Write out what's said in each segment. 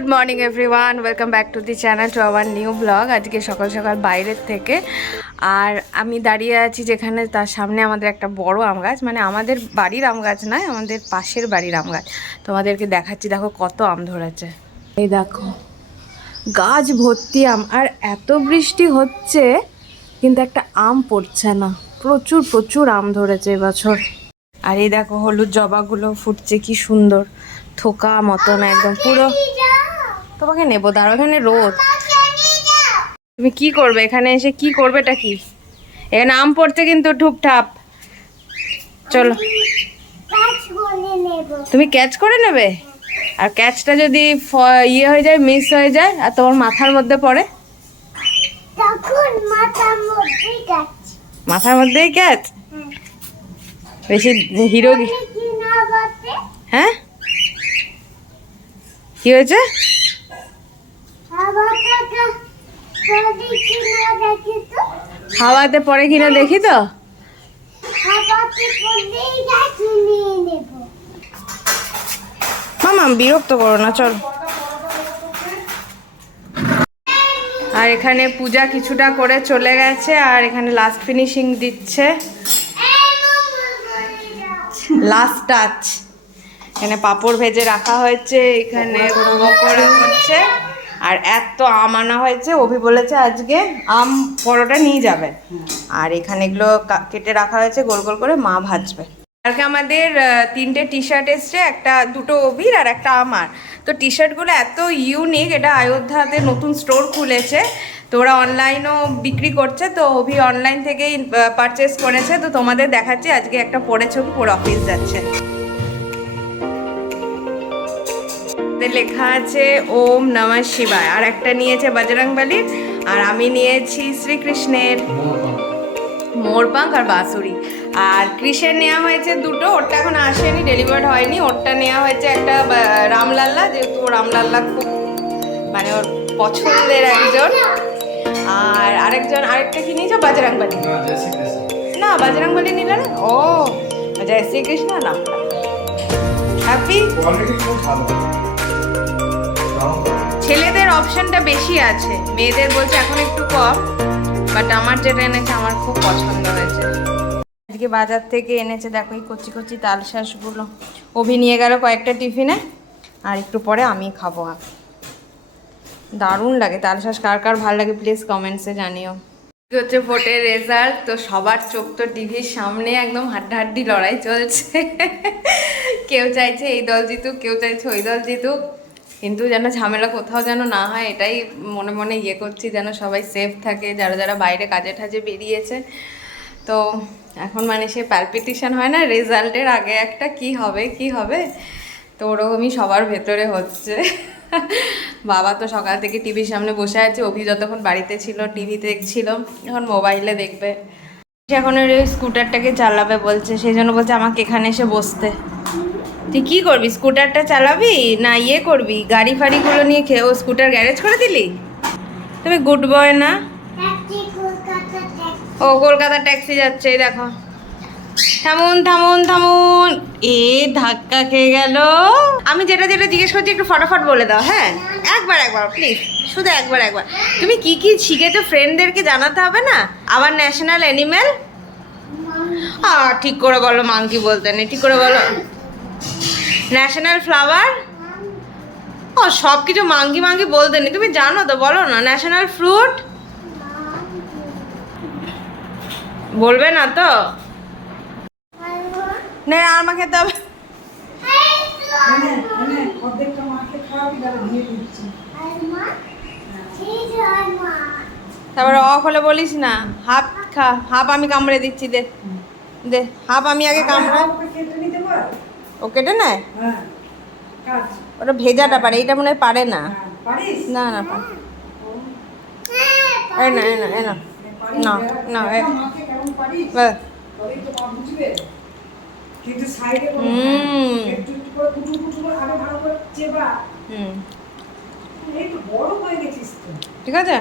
Good morning everyone, welcome back to the channel to our new blog. আজকে সকাল সকাল বাইরের থেকে আর আমি দাঁড়িয়ে আছি যেখানে, তার সামনে আমাদের একটা বড় আম গাছ, মানে আমাদের বাড়ির আম গাছ নয়, আমাদের পাশের বাড়ির আম গাছ। তোমাদেরকে দেখাচ্ছি, দেখো কত আম ধরেছে। এই দেখো গাছ ভর্তি আম, আর এত বৃষ্টি হচ্ছে কিন্তু একটা আম পড়ছে না। প্রচুর প্রচুর আম ধরেছে এবছর। আর এই দেখো হলুদ জবাগুলো ফুটছে, কি সুন্দর থোকা মতন একদম পুরো। তোমাকে নেবো, দাঁড়াও, এখানে রোদ। তুমি কি করবে এখানে এসে, কি করবে এটা কি? এখানে আম পড়ছে কিন্তু ঠুপঠাপ। চলো, তুমি ক্যাচ করে নেবে। আর ক্যাচটা যদি ইয়ে হয়ে যায়, মিস হয়ে যায় আর তোমার মাথার মধ্যে পড়ে, মাথার মধ্যেই ক্যাচ। বেশি হিরো। হ্যাঁ, কি হয়েছে? হাওয়াতে পড়ে কিনা দেখি তো। মামা বিরক্ত করো না, চল। আর এখানে পূজা কিছুটা করে চলে গেছে, আর এখানে লাস্ট ফিনিশিং দিচ্ছে, লাস্ট টাচ। এখানে পাঁপড় ভেজে রাখা হয়েছে, এখানে পকোড়া করছে, আর এত আম আনা হয়েছে। অভি বলেছে আজকে আম পরোটা নিয়ে যাবে, আর এখানে এগুলো কেটে রাখা হয়েছে গোল গোল করে, মা ভাজবে। কালকে আমাদের 3টে টি শার্ট এসছে, দুটো অভির আর একটা আমার। তো টি শার্টগুলো এত ইউনিক, এটা অযোধ্যাতে নতুন স্টোর খুলেছে, তো ওরা অনলাইনও বিক্রি করছে। তো অভি অনলাইন থেকেই পারচেস করেছে। তো তোমাদের দেখাচ্ছি, আজকে একটা পরেছে, পরে অফিস যাচ্ছে। লেখা আছে ওম নমঃ শিবায়, আর একটা নিয়েছে বজরংবলীর, আর আমি নিয়েছি শ্রীকৃষ্ণের মোরপাঙ্ক আর বাঁশুরি। আর কৃষের নেওয়া হয়েছে দুটো, ওরটা এখন আসেনি, ডেলিভার্ড হয়নি। ওরটা নেওয়া হয়েছে একটা রামলাল্লা, যেহেতু রামলাল্লা খুব মানে ওর পছন্দের একজন। আর আরেকটা কি নিয়েছো? বজরংবলী। না, বজরংবলী নিলে না। ও জয় শ্রীকৃষ্ণ না। হ্যাপি। ছেলেদের অপশনটা বেশি আছে, মেয়েদের বলছে এখন একটু কম, বাট আমার যেটা এনেছে আমার খুব পছন্দ হয়েছে। আজকে বাজার থেকে এনেছে, দেখো এই কচি কচি তালশাঁসগুলো। অভি নিয়ে গেল কয়েকটা টিফিনে, আর একটু পরে আমি খাবো। দারুণ লাগে তালশাঁস, কার কার ভালো লাগে প্লিজ কমেন্টসে জানিও। হচ্ছে ভোটের রেজাল্ট, তো সবার চোখ তো টিভির সামনে, একদম হাড্ডাহাড্ডি লড়াই চলছে। কেউ চাইছে এই দল জিতুক, কেউ চাইছে ওই দল জিতুক, কিন্তু যেন ঝামেলা কোথাও যেন না হয়, এটাই মনে মনে ইয়ে করছি, যেন সবাই সেফ থাকে, যারা যারা বাইরে কাজে টাজে বেরিয়েছে। তো এখন মানে সে প্যালপিটেশন হয় না রেজাল্টের আগে একটা, কি হবে কি হবে, তো ওরকমই সবার ভেতরে হচ্ছে। বাবা তো সকাল থেকে টিভির সামনে বসে আছে, অভি যতক্ষণ বাড়িতে ছিল টিভি দেখছিল, এখন মোবাইলে দেখবে। এখন ওই স্কুটারটাকে চালাবে বলছে, সেই জন্য বলছে আমাকে এখানে এসে বসতে। তুই কি করবি, স্কুটারটা চালাবি না ইয়ে করবি, গাড়ি ফাড়িগুলো নিয়ে খেয়ে? ও স্কুটার গ্যারেজ করে দিলি? তুমি গুড বয় না। ও কলকাতা ট্যাক্সি যাচ্ছে, এই দেখো। থামুন থামুন থামুন, এ ধাক্কা খেয়ে গেল। আমি যেটা যেটা জিজ্ঞেস করছি একটু ফটাফট বলে দাও। হ্যাঁ, একবার প্লিজ, শুধু একবার। তুমি কি কি শিখেছো ফ্রেন্ডদেরকে জানাতে হবে না? আবার ন্যাশনাল অ্যানিমেল ঠিক করে বলো। মাংকি বলতে নেই, ঠিক করে বলো। ন্যাশনাল ফ্লাওয়ার, সব কিছু মাংকি বলতে নেই, তুমি জানো তো, বলো না। ন্যাশনাল ফ্রুট বলবে না তো? না, আমার খেতে হবে। তারপরে অফ হলে বলিস না, হাফ খা, হাফ আমি কামড়ে দিচ্ছি, দে দে, হাফ আমি আগে কামড়ে। ও কেটে নেয়, ওটা ভেজাটা পারে, এইটা মনে হয় পারে না। না না পারে না, না না না। ঠিক আছে।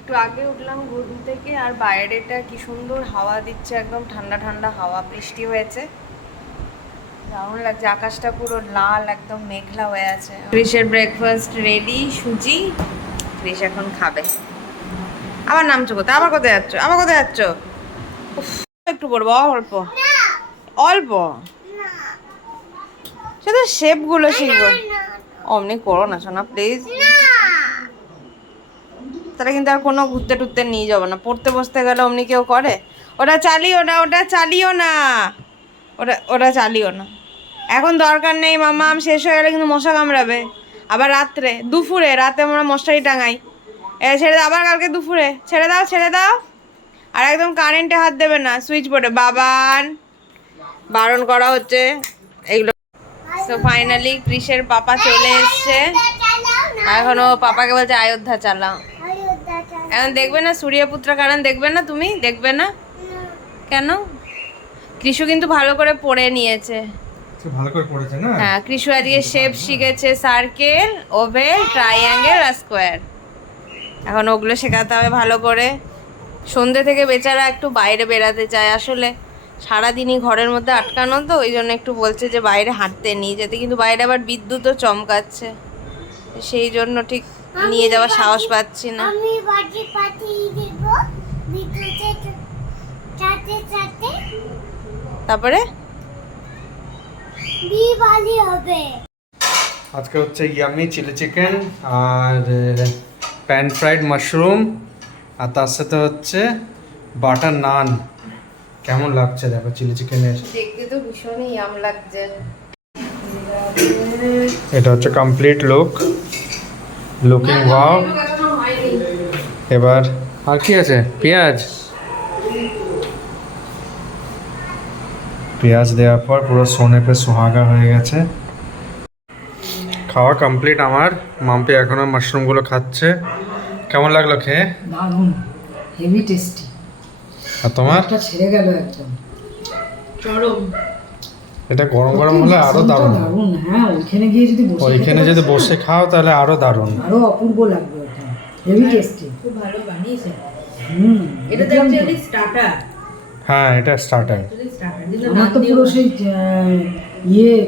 একটু আগে উঠলাম ঘুম থেকে, আর বাইরেটা কি সুন্দর হাওয়া দিচ্ছে, একদম ঠান্ডা ঠান্ডা হাওয়া। বৃষ্টি হয়েছে, দারুণ লাগছে, আকাশটা পুরো লাল একদম মেঘলা হয়ে আছে। ক্রিসের ব্রেকফাস্ট রেডি, সুজি। ক্রিস এখন খাবে। আবার নামছো কোথায়? আবার কোথায় যাচ্ছ? আবার কোথায় যাচ্ছ? একটু পড়বো, অল্প অল্প, শুধু শেপগুলো শিখবো। অমনি করো না সোনা প্লিজ, তাহলে কিন্তু আর কোনো ঘুরতে টুরতে নিয়ে যাবো না। পড়তে বসতে গেলে অমনি কেউ করে? ওটা চালিও না, ওটা চালিও না, ওটা চালিও না এখন, দরকার নেই। মাম্মাম শেষ হয়ে গেলে কিন্তু মশা কামড়াবে। আবার রাত্রে, দুপুরে, রাতে আমরা মশারি টাঙাই। ছেড়ে দাও, আবার কালকে দুপুরে ছেড়ে দাও, ছেড়ে দাও। আর একদম কারেন্টে হাত দেবে না, সুইচ বোর্ডে। বাবান বারণ করা হচ্ছে এগুলো। তো ফাইনালি ক্রিসের পাপা চলে এসছে। এখন ও পাপাকে বলছে অযোধ্যা চালাও। এখন দেখবে না সূর্যপুত্র কারণ? দেখবে না তুমি? দেখবে না কেন? কৃষু কিন্তু ভালো করে পড়ে নিয়েছে, ভালো করে পড়েছে না? হ্যাঁ, কৃষু আজকে শেপ শিখেছে, সার্কেল, ওভেল, ট্রাইঅ্যাঙ্গেল আর স্কোয়ার। এখন ওগুলো শেখাতে হবে ভালো করে। সন্ধ্যে থেকে বেচারা একটু বাইরে বেড়াতে চায়, আসলে সারাদিনই ঘরের মধ্যে আটকানো, তো ওই জন্য একটু বলছে যে বাইরে হাঁটতে নিয়ে যেতে, কিন্তু বাইরে আবার বিদ্যুৎও চমকাচ্ছে, সেই জন্য ঠিক নিয়ে যাওয়ার সাহস পাচ্ছি না। আমি বাজি পাঠিয়ে দেব বিদ্যুতের সাথে সাথে, তারপরে দিওয়ালি হবে। আজকে হচ্ছে ইয়ামি চিলি চিকেন আর প্যান ফ্রাইড মাশরুম, আর তার সাথে হচ্ছে বাটার নান। কেমন লাগছে দেখো চিলি চিকেনের? দেখতে তো ভীষণই ইয়াম লাগছে। এটা হচ্ছে কমপ্লিট লুকিং ওয়াও। এবার আর কি আছে? পেঁয়াজ দেওয়ার পর পুরো সোনে পে সুহাগা হয়ে গেছে। খাওয়া কমপ্লিট আমার। মাম্পি এখনো মাশরুমগুলো খাচ্ছে। কেমন লাগলো খেয়ে? দারুণ, হেভি টেস্টি। আর তোমার? একটা ছেড়ে গেল একদম চরম। এটা গরম গরম হলে আরো দারুণ। দারুণ, হ্যাঁ। ওইখানে গিয়ে যদি বসে ওইখানে যদি বসে খাও তাহলে আরো দারুণ, আরো অপূর্ব লাগবে। ওটা হেভি টেস্টি, খুব ভালো বানিয়েছে। এটা তো অ্যাকচুয়ালি স্টার্টার, হ্যাঁ এটা স্টার্টার। আমার তো পুরো সেই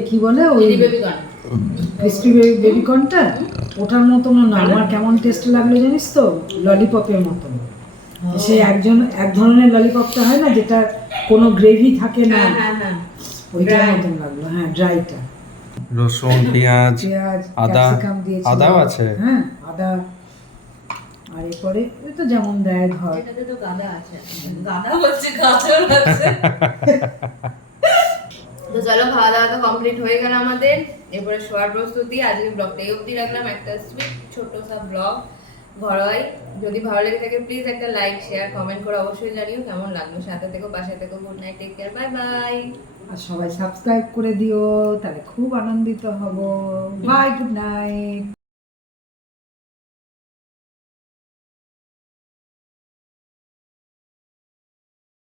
কি বলে ওই ক্রিস্পি বেবিকর্নটা, ওটার মতন না। আমার কেমন টেস্ট লাগলো জানিস তো? ললিপপের মতন। সেই এক ধরনের ললিপপটা হয় না, যেটা কোনো গ্রেভি থাকে না, ওইটার মতন লাগলো। হ্যাঁ, ড্রাইটা। রসুন, পেঁয়াজ, আদা, ক্যাপসিকাম দিয়েছি। আদাও আছে। হ্যাঁ, আদা। আর এরপরে ওই তো যেমন দেয় ঘর। এটাতে তো গাদা আছে, গাদা বলছে, গাজর আছে। তো চলো, খাওয়া দাওয়া তো কমপ্লিট হয়ে গেল আমাদের। এরপরে শোয়ার প্রস্তুতি। আজকে ব্লগটা এই অবধি রাখলাম, একটা সুইট ছোট সা ব্লগ ঘরোয়াই। যদি ভালো লেগে থাকে প্লিজ একটা লাইক, শেয়ার, কমেন্ট করে অবশ্যই জানিও কেমন লাগলো। সাথে থেকো, পাশে থেকো। Good night, take care, bye bye. আর সবাই সাবস্ক্রাইব করে দিও, তাহলে খুব আনন্দিত হব। Bye, good night.